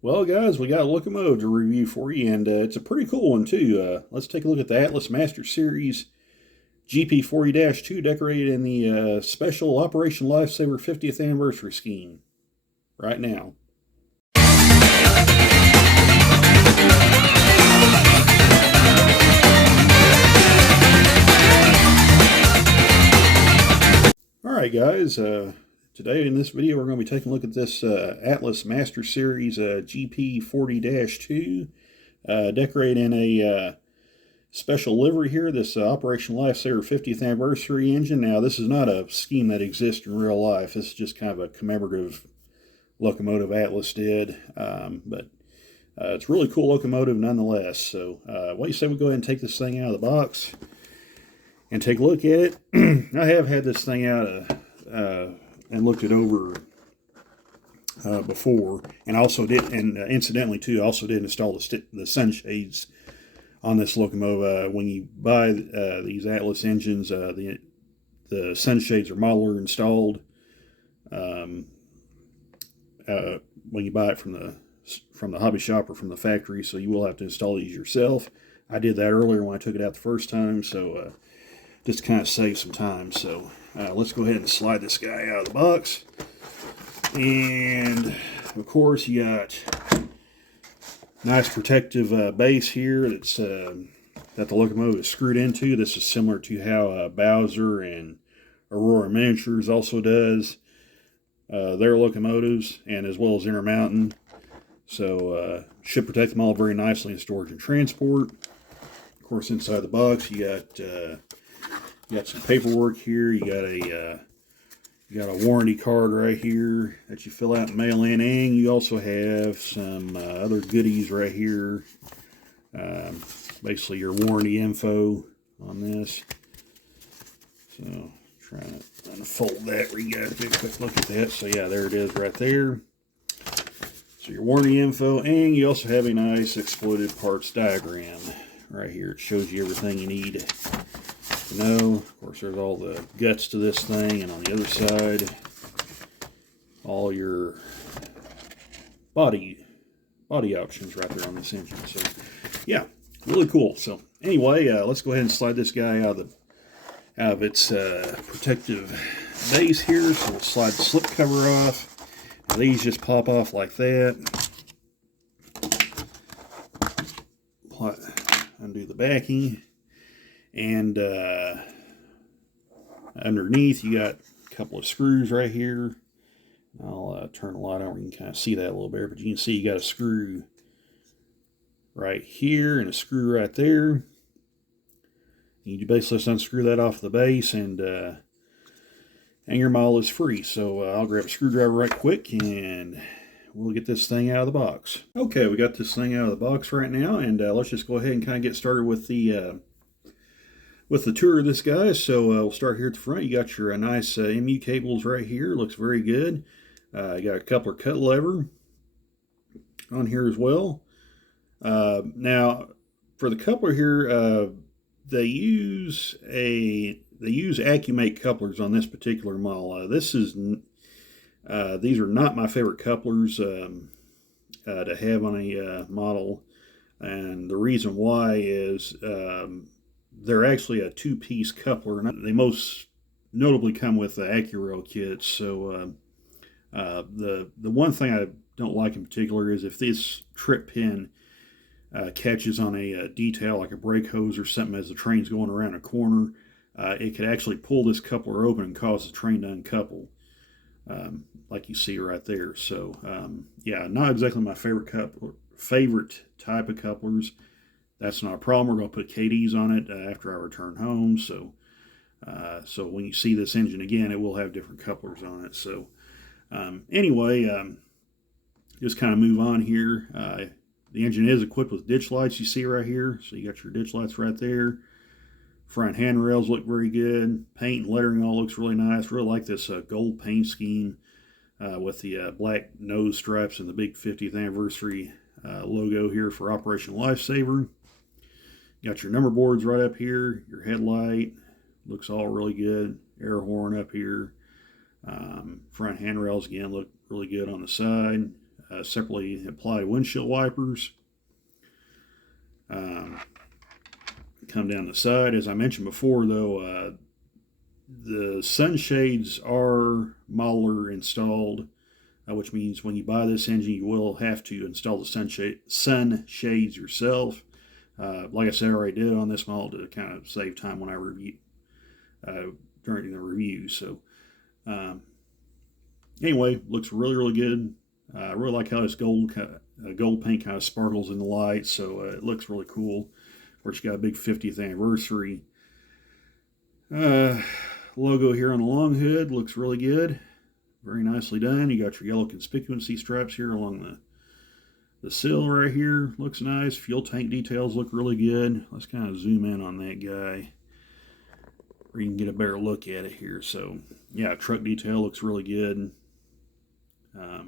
Well, guys, we got a locomotive to review for you, and it's a pretty cool one, too. Let's take a look at the Atlas Master Series GP40-2, decorated in the special Operation Lifesaver 50th Anniversary scheme right now. All right, guys, today in this video we're going to be taking a look at this Atlas Master Series GP40-2, decorated in a special livery here, this Operation Lifesaver 50th Anniversary engine. Now, this is not a scheme that exists in real life. This is just kind of a commemorative locomotive Atlas did, but it's a really cool locomotive nonetheless. So what do you say we go ahead and take this thing out of the box and take a look at it? I have had this thing out and looked it over before, and also did, and incidentally too, also did install the sunshades on this locomotive. When you buy these Atlas engines, the sunshades are modular installed. When you buy it from the hobby shop or from the factory, so you will have to install these yourself. I did that earlier when I took it out the first time, so just to kind of save some time. So let's go ahead and slide this guy out of the box. And of course, you got nice protective base here that's that the locomotive is screwed into. This is similar to how Bowser and Aurora Miniatures also does their locomotives, and as well as Intermountain. So should protect them all very nicely in storage and transport. Of course, inside the box you got some paperwork here. You got a warranty card right here that you fill out and mail in, and you also have some other goodies right here. Basically your warranty info on this. So try to unfold that where you guys get a quick look at that. So yeah, there it is right there. So your warranty info, and you also have a nice exploded parts diagram right here. It shows you everything you need to know. Of course, there's all the guts to this thing, and on the other side, all your body options right there on this engine. So yeah, really cool. So anyway, let's go ahead and slide this guy out of its protective base here. So we'll slide the slip cover off. Now, these just pop off like that. Undo the backing, and underneath you got a couple of screws right here. I'll turn the light on where you can kind of see that a little better, but you can see you got a screw right here and a screw right there. You basically just unscrew that off the base, and your model is free. So I'll grab a screwdriver right quick, and we'll get this thing out of the box. Okay, we got this thing out of the box right now, and let's just go ahead and kind of get started with the tour of this guy. So we'll start here at the front. You got your nice MU cables right here. Looks very good. You got a coupler cut lever on here as well. Now, for the coupler here, they use Accumate couplers on this particular model. These are not my favorite couplers to have on a model, and the reason why is they're actually a two-piece coupler, and they most notably come with the AccuRail kits. So the one thing I don't like in particular is if this trip pin catches on a detail like a brake hose or something as the train's going around a corner, it could actually pull this coupler open and cause the train to uncouple, like you see right there. So yeah, not exactly my favorite type of couplers. That's not a problem. We're going to put KDs on it after I return home. So so when you see this engine again, it will have different couplers on it. So anyway, just kind of move on here. The engine is equipped with ditch lights, you see right here. So you got your ditch lights right there. Front handrails look very good. Paint and lettering all looks really nice. Really like this gold paint scheme with the black nose stripes and the big 50th anniversary logo here for Operation Lifesaver. You got your number boards right up here. Your headlight looks all really good. Air horn up here. Front handrails again look really good on the side. separately applied windshield wipers. Come down the side. As I mentioned before, though, the sunshades are modeler installed, which means when you buy this engine, you will have to install the sunshades yourself. Like I said, I already did on this model to kind of save time when I review during the review. So anyway, looks really, really good. I really like how this gold paint kind of sparkles in the light, so it looks really cool. Of course, you got a big 50th anniversary logo here on the long hood. Looks really good. Very nicely done. You got your yellow conspicuousy straps here along the sill right here. Looks nice. Fuel tank details look really good. Let's kind of zoom in on that guy where you can get a better look at it here. So, yeah, truck detail looks really good. A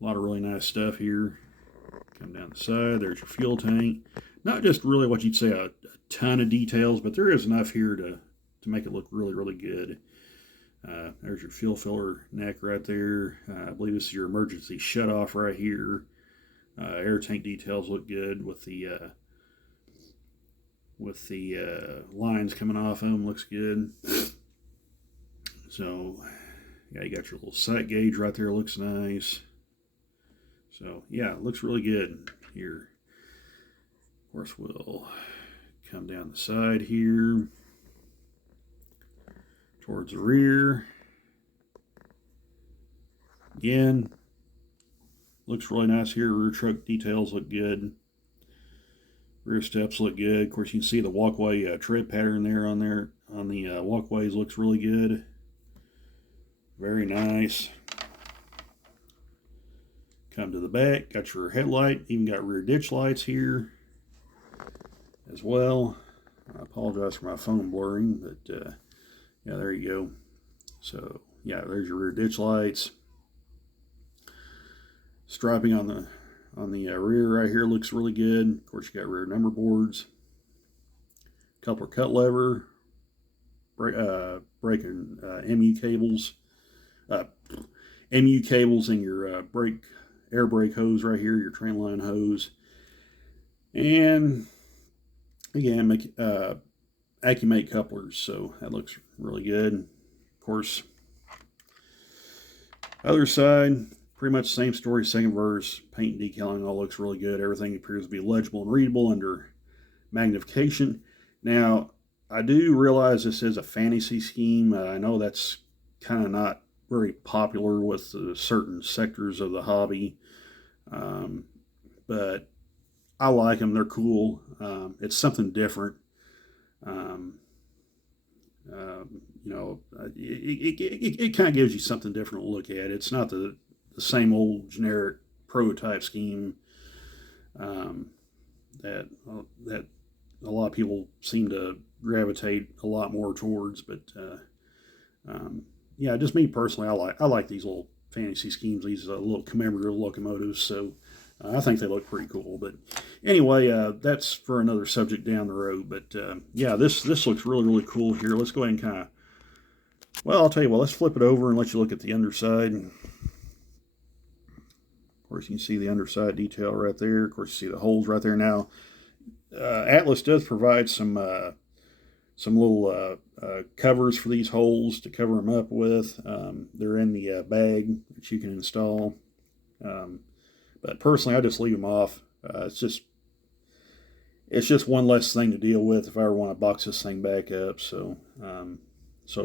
lot of really nice stuff here. Come down the side. There's your fuel tank. Not just really what you'd say a ton of details, but there is enough here to make it look really, really good. There's your fuel filler neck right there. I believe this is your emergency shutoff right here. Air tank details look good with the lines coming off them. Looks good. So, yeah, you got your little sight gauge right there. Looks nice. So, yeah, it looks really good here. Of course, we'll come down the side here towards the rear. Again, looks really nice here. Rear truck details look good. Rear steps look good. Of course, you can see the walkway tread pattern there on the walkways looks really good. Very nice. Come to the back, got your headlight, even got rear ditch lights here as well. I apologize for my phone blurring, but yeah, there you go. So yeah, there's your rear ditch lights. Striping on the rear right here looks really good. Of course, you got rear number boards, coupler cut lever, brake and MU cables, and your air brake hose right here, your train line hose, and again, Accumate couplers. So that looks really good. Of course, other side, pretty much the same story, second verse, paint and decaling all looks really good. Everything appears to be legible and readable under magnification. Now, I do realize this is a fantasy scheme. I know that's kind of not very popular with certain sectors of the hobby, but I like them. They're cool. It's something different. It kind of gives you something different to look at. It's not the same old generic prototype scheme that a lot of people seem to gravitate a lot more towards. But yeah, just me personally, I like these little fantasy schemes, these little commemorative locomotives. So I think they look pretty cool. But anyway, that's for another subject down the road. But yeah, this looks really, really cool here. Let's go ahead and kind of, well, I'll tell you what, let's flip it over and let you look at the underside. Of course, you can see the underside detail right there. Of course, you see the holes right there. Now, Atlas does provide some little covers for these holes to cover them up with. They're in the bag that you can install. But personally, I just leave them off. It's just one less thing to deal with if I ever want to box this thing back up. So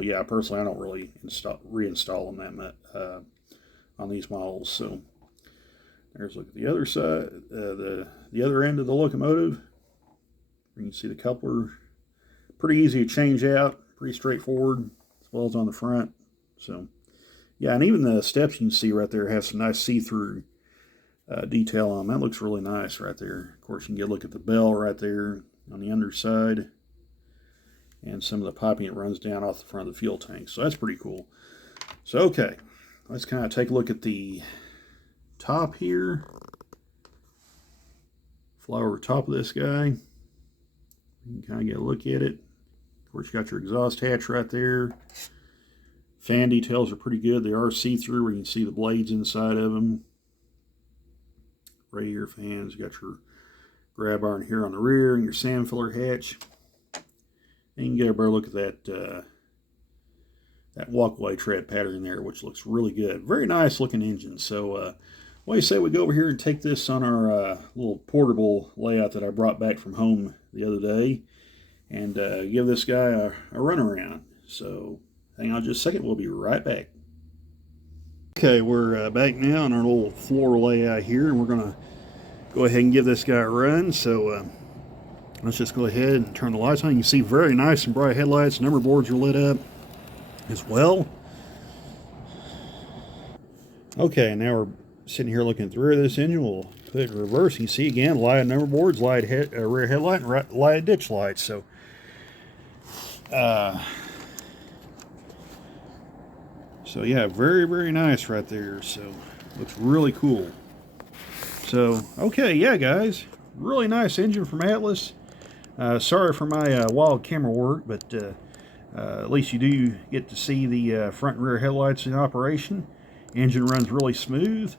yeah, personally, I don't really reinstall them that much on these models. So there's a look at the other side, the other end of the locomotive. You can see the coupler. Pretty easy to change out. Pretty straightforward, as well as on the front. So yeah, and even the steps you can see right there have some nice see-through detail on them. That looks really nice right there. Of course, you can get a look at the bell right there on the underside, and some of the piping that runs down off the front of the fuel tank. So that's pretty cool. So okay, let's kind of take a look at the top here. Fly over the top of this guy. You can kind of get a look at it. Of course, you got your exhaust hatch right there. Fan details are pretty good. They are see-through where you can see the blades inside of them. Radiator fans. You got your grab iron here on the rear and your sand filler hatch. And you can get a better look at that that walkway tread pattern there, which looks really good. Very nice looking engine. So what do you say we go over here and take this on our little portable layout that I brought back from home the other day and give this guy a run around. So hang on just a second, we'll be right back. Okay, we're back now on our little floor layout here, and we're going to go ahead and give this guy a run. So let's just go ahead and turn the lights on. You can see very nice and bright headlights. Number boards are lit up as well. Okay, now we're sitting here looking at the rear of this engine. We'll put it in reverse. You can see again light number boards, light rear headlight, and light ditch lights. So so yeah, very nice right there. So looks really cool. So okay, yeah guys, really nice engine from Atlas. Sorry for my wild camera work, but at least you do get to see the front and rear headlights in operation. Engine runs really smooth.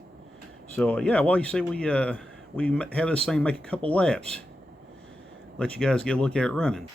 So yeah, while you say we have this thing make a couple laps, let you guys get a look at it running.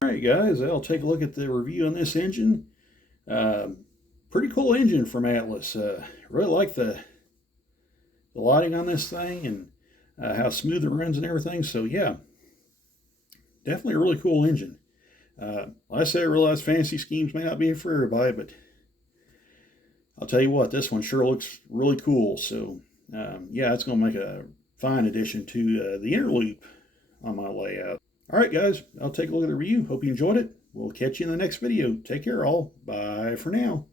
Alright guys, I'll take a look at the review on this engine. Pretty cool engine from Atlas. Really like the lighting on this thing and how smooth it runs and everything. So yeah, definitely a really cool engine. Like I say, I realize fantasy schemes may not be for everybody, but I'll tell you what, this one sure looks really cool. So yeah, it's going to make a fine addition to the inner loop on my layout. All right, guys, I'll take a look at the review. Hope you enjoyed it. We'll catch you in the next video. Take care, all. Bye for now.